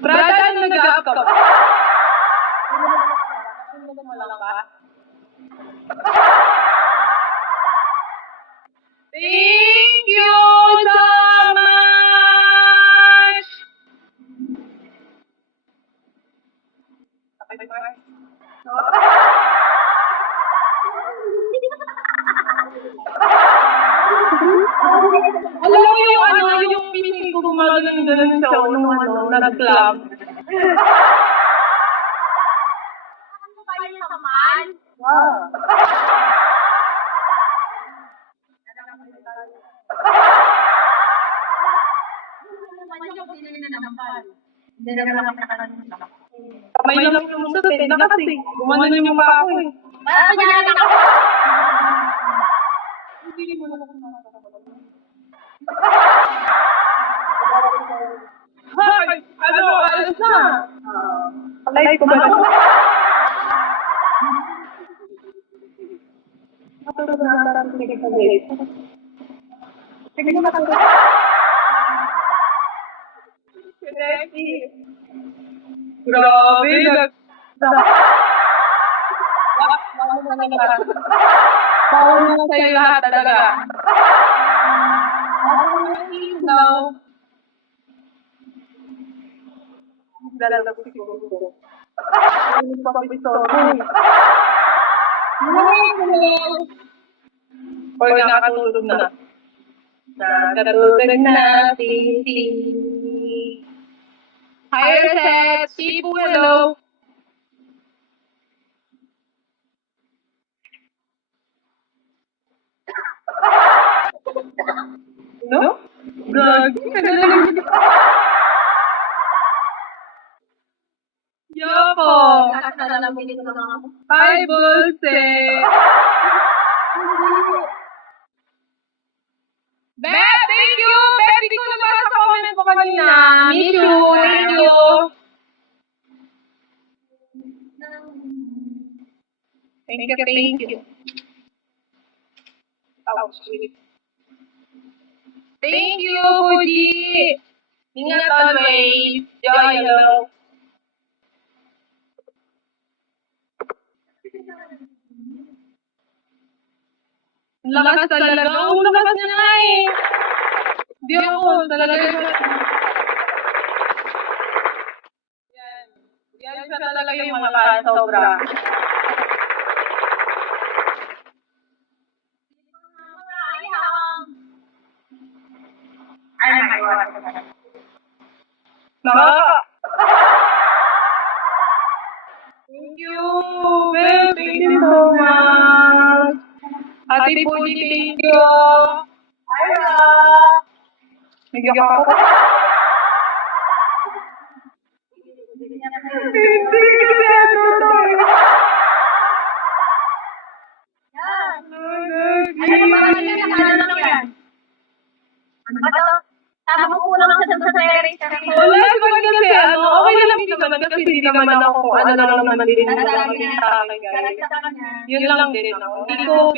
Brad, ano nag-up ka? Thank you so much! Alam mo yung pinig ko gumagano ganun sa nung nag-club. Ano ba yung kaman? Wow. Hindi na naman nakakaroon. Kamay lang yung susunod na kasi. Gumanon yung pa ako eh. Kanyari ako! Hindi mo na ako ano, alas na. Palay ko ba na? Sige na matanggal. Grabe, bawal na sa'yo lahat talaga. No. Dalalag siguro. Hindi pa kami Or nakatulog na. Nakatulog na, Titi. Hi, Reset! Sibu, hello! No? Gagi, nagalalang. Yoko! Hi, Bulse! Beth, thank you! Beth, hindi ko nabasa sa comment ko kanina. Miss you, thank you! Thank you, thank you. Oh, sweet. Thank you, Fuji! Ingat always! Joy, hello! Lakas talaga. Ang lakas niya nga eh. Di ako talaga. Yan. Yan siya talaga yung malakas. Sobra. Thank you. Well, thank you so much. Ate Puji, thank you. Ayla. Nagyak ako. Tama ko lang sa terrace. Wala naman kasi okay lang din naman kasi hindi naman ako ano lang naman din sa akin guys. Yun lang din ako. Hindi ko,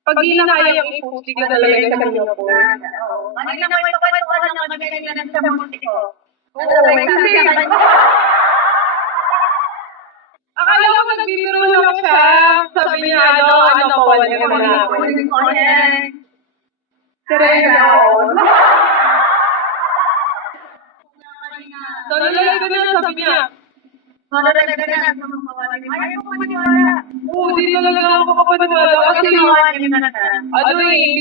pag hinaya yung i-post, hindi ko talaga sa kanya po. Kanina mo ito ko lang na magagaling sa mundi ko. Oo, kasi akala ko nagbibiro lang siya. Sabi niya, ano po, wala naman ako. Serena, so, nalagay ko na, sabi niya. Ayaw ko maniwala. Oo, di talaga ako kapaniwala. Kasi, ano eh,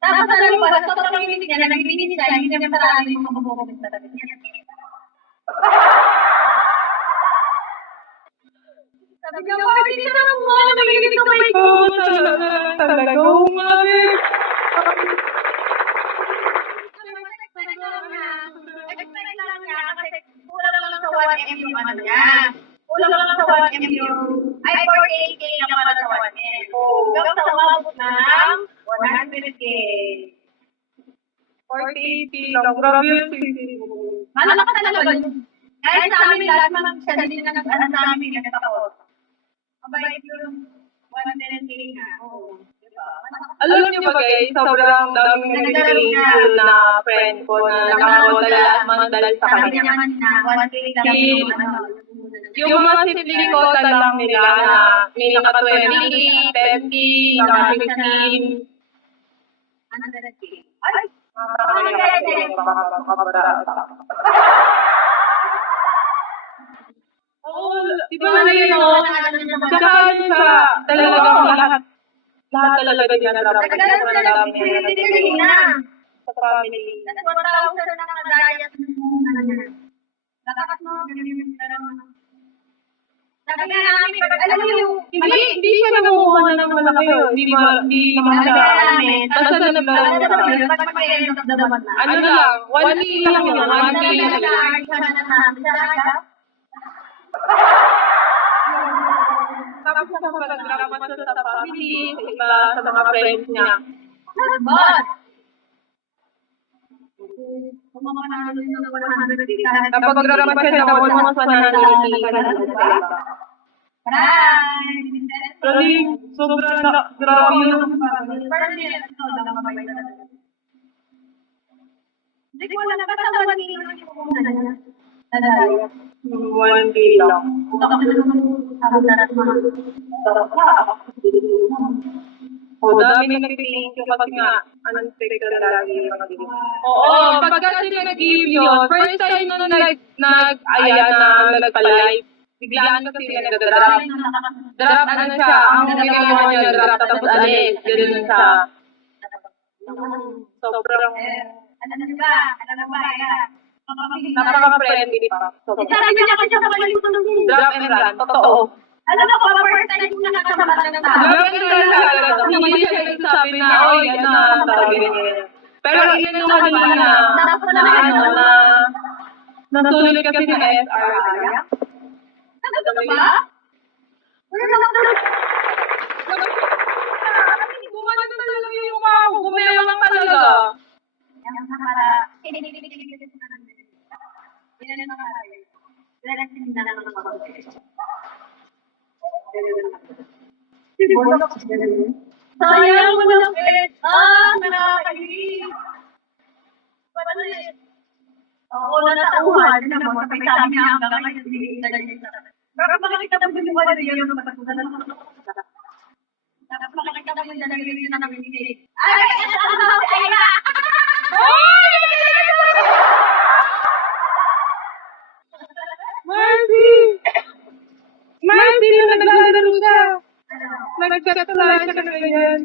Tapos alam mo ba, sa sobrang minig niya, nag-minig siya, hindi naman parang yung mga bubukit na tabi niya. Sabi niya, bakit hindi ka naman mga nanginig ka ba ito? Talaga, oo nga eh. Expect lang niya kasi kulang lang sa 1M yung ano niya. Kulang lang sa 1M yung, ay 48K lang para sa 1M. Hanggang sa umabot ng 100K. 40 lang, grabe yung sisi. Malaki ka talaga yun. Kahit sa amin lahat naman siya, hindi na nag-ano sa amin, nagkataon. Mabait yung 110K nga. Oo. Diba? Alam niyo ba guys, sobrang daming nag-thank you na friend ko na nakakodala sa Sabi kanya. niya kanina, 1K lang yung ano. Yung mga sibling ko lang nila na may naka-20K, 10K, naka-15. Ano na nag-K? Ay! Ano kaya din? Oo, iba na yun, no? Tsaka ano siya, talagang lahat talaga niya na dapat. Nagkaroon sila ng pinili na. Sa family. Kasi 1,000 na nakadayat ng ano niya. Nakakas mo, ganyan yung sabi nga namin, alam mo yung... Hindi siya nangunguha ng malaki yun. Hindi naman siya. Basta na ano lang, 1K lang yun, 1K lang. Tapos nakapag-drama siya sa family, sa iba, sa mga friends niya. But, Napag-drama siya na almost 100K. Kasi sobrang grabe yun. Hindi ko alam, basta 1K yung 1K lang. O, dami nag-thank you kasi nga, anong sticker lagi. Oo, pag kasi nag-give yun, first time na nag-aya na nagpa-live, biglaan kasi nag-drop. Drop ano siya, ang ginagawa niya, drop tapos alis, ganun siya. Sobrang, napaka-friendly pa. Sabi niya kasi sa pagalitan ng Drop and run, totoo. alam mo, first time yung nakasama ka ng tao. Drop and run talaga. Hindi siya nagsabi na, oy, ano, sabi niya. Pero yun yung kanina, nasulit kasi na SR. Nagkakata ba? Wala naman talaga. Gumano talaga yung mukha ko, gumewang talaga. Yan ang nakara. Pinipipipipipipip na lang. Yan ang nakara. Yan ang sinina lang ng mga sayang mo lang pet. Nakakaliw. Paano yun? Oo, natauhan na naman. Kapag sabi niya ang gagawin yung dinigilala niya sa akin. Bakit makakita mo yung wala niya yung matatunan na naman. Tapos makakita mo yung dalawin niya na nanginginig. Ay! Ay! Marcy! Marcy, na naglalaro siya. Nag-chat lang siya na ganyan.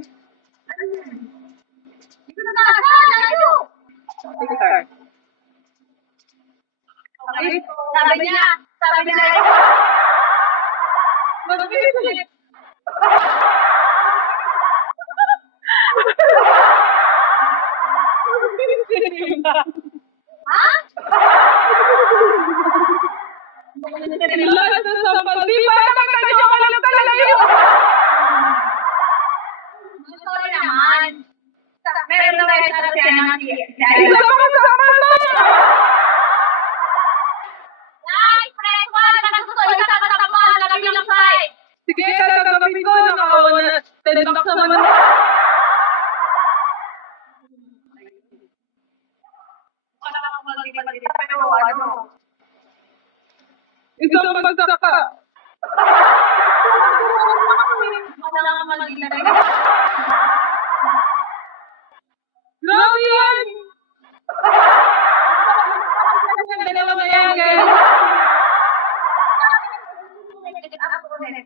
Ito na nakasal! Layo! Okay. Sabi niya, Mag-bilis ulit. ha? Lahat na sampal. Di ba naman kayo kalang kalayo? Sorry naman. Meron na kayo sa siya na Isa pa kasama na. Ay, press 1 na gusto isama sa kapal na kabilang side. Sige, tatanggapin ko. Nakawa na. 10 bucks naman. Isang pagsaka. Grabe yan! Dalawa na yan, guys.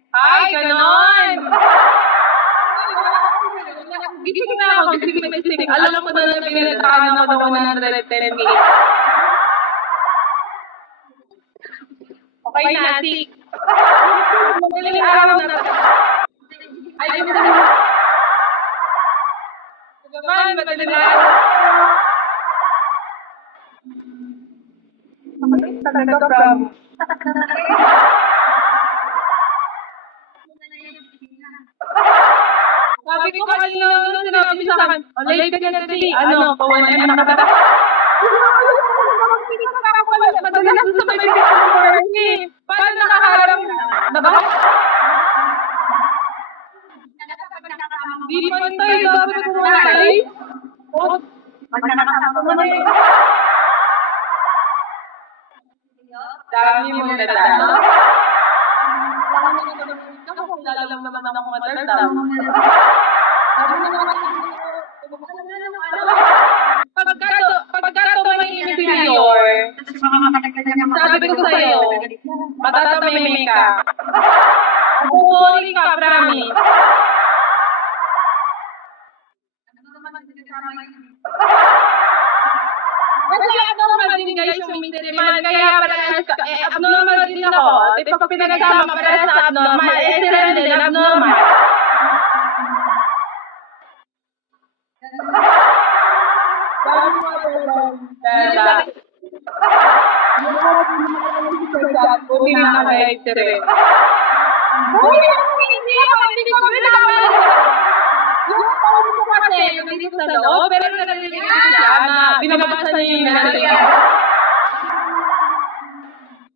Ay, ganon! Gising na ako, gising. Alam ko na pinatakan ako ng 110K. Okay na, sik. Madaling araw na. Ayaw mo na. Naman, madaling araw. Talaga, from. Sabi ko kanina nung sinabi sa akin, late ka na today, pa 1M na ka. Madalas sa may picture ni. Paano nakaharap na ba? Di pa Dami mo na dami. Kilala lang naman ako matardam. Pagkato may inferior, sabi ko sa'yo, matatamay ka. Bukurin ka, promise. Kasi abnormal din guys yung minteriman, kaya parehas ka, abnormal din ako. At pag pinagsama parehas na abnormal, si Ren din abnormal. Buti na nakahit si Ren. Hindi ko pinalaman. Yung phone ko kasi, nandito sa loob, pero narinig siya na binabasa niya yung narinig.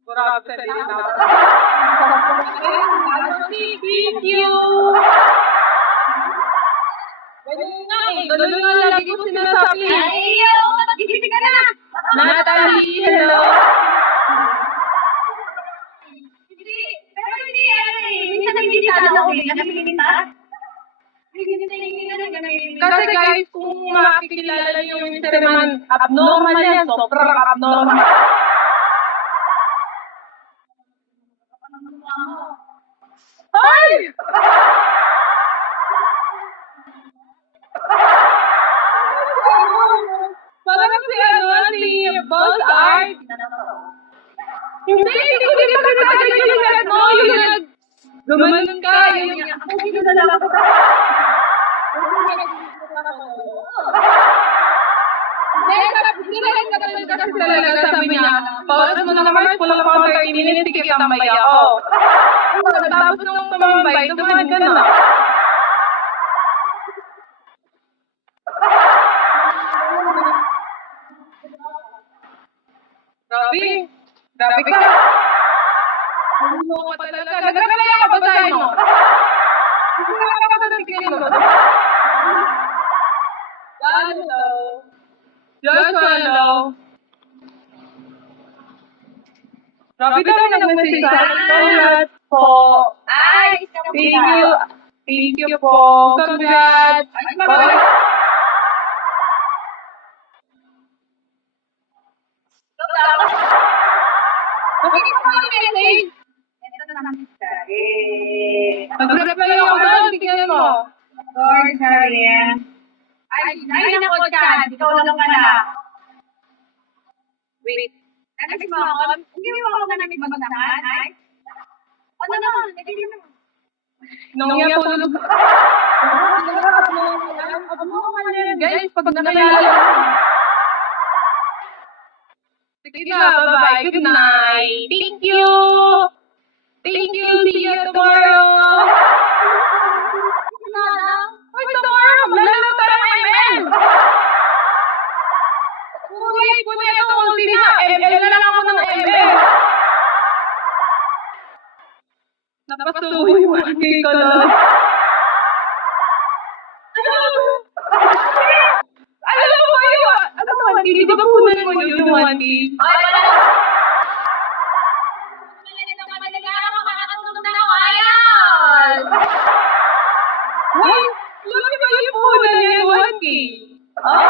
Grabe sa rin na. Thank you! Ganun nga eh, ganun nga lagi ko sinasabi. Ay, nagising ka na. Natalie, hello. Pero hindi, minsan nagdidikado ako eh. Nagpilitas. Kasi guys, kung makikilala yung minteriman, abnormal yan, sobrang abnormal. Ay! Parang si Boss Art. Hindi ko din pagkakagay yung head mo, yung gumanon ka, yung Hindi rin kasi talaga sabi niya, pauras mo na naman, pulang ako 30 minutes, tikip tambay ako. Tapos nung tumambay, dumaan ka na. Grabe ka. Ano mo ka talaga? Nagkakalaya ka ba tayo mo? Hindi ka ba tatigin mo? Hello. Joshua, hello. Grabe ka na nag-message sa akin. Po. Ay, Thank you po. Congrats. Mag-reply ako doon, tignan mo. sorry. Ay, nako, Chad. Ikaw lang ka na. Wait. Nag-miss mo ako? Hindi mo ako na nagbibagsahan, ay? Ano naman? Hindi mo. Nung nga tulog. Guys, pag nakayala. Sige na, bye-bye. Good night. Thank you. Thank you. See you tomorrow. Ay, tomorrow. Maglalaro tayo ng ML. Uy, puno ito. Hindi na. ML na lang ako ng ML. Napasubo yung 1K ko doon. Alam mo ba yun? Alam mo, 1K? Di ba punan mo yun yung 1K? Ay, wala na. Wait! Laki ba yung punan niya yung 1K? Ah?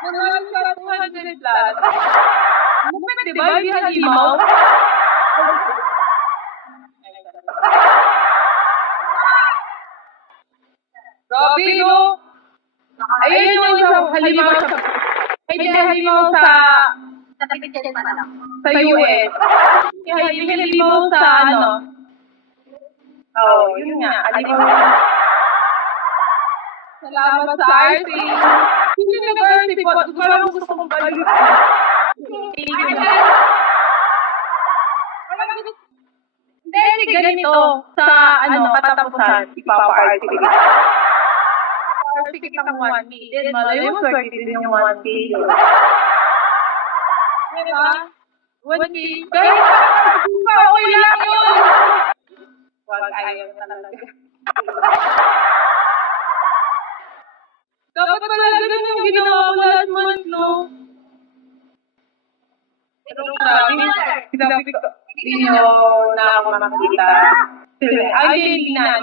Nagalang siya 200 plus. Mupit, di ba? Hindi halimaw? Grabe, no? Ayun yung isang halimaw sa... Hindi halimaw sa US. Yung halimaw sa ano? Oh, yun nga. Halimaw. Salamat sa RC. Hindi nag-RC po. Parang gusto kong balik. Hindi, ganito. Sa ano, katapusan. Ipapa-RC. RC kita ng 1K. Then, malayo mo, swerte din yung 1K. Diba? 1K. Pero, okay lang yun. Wag ayaw na talaga. Dapat pala ganun yung ginawa ko last month, no? Sabi ko, hindi nyo na ako makakita. Ay, hindi na.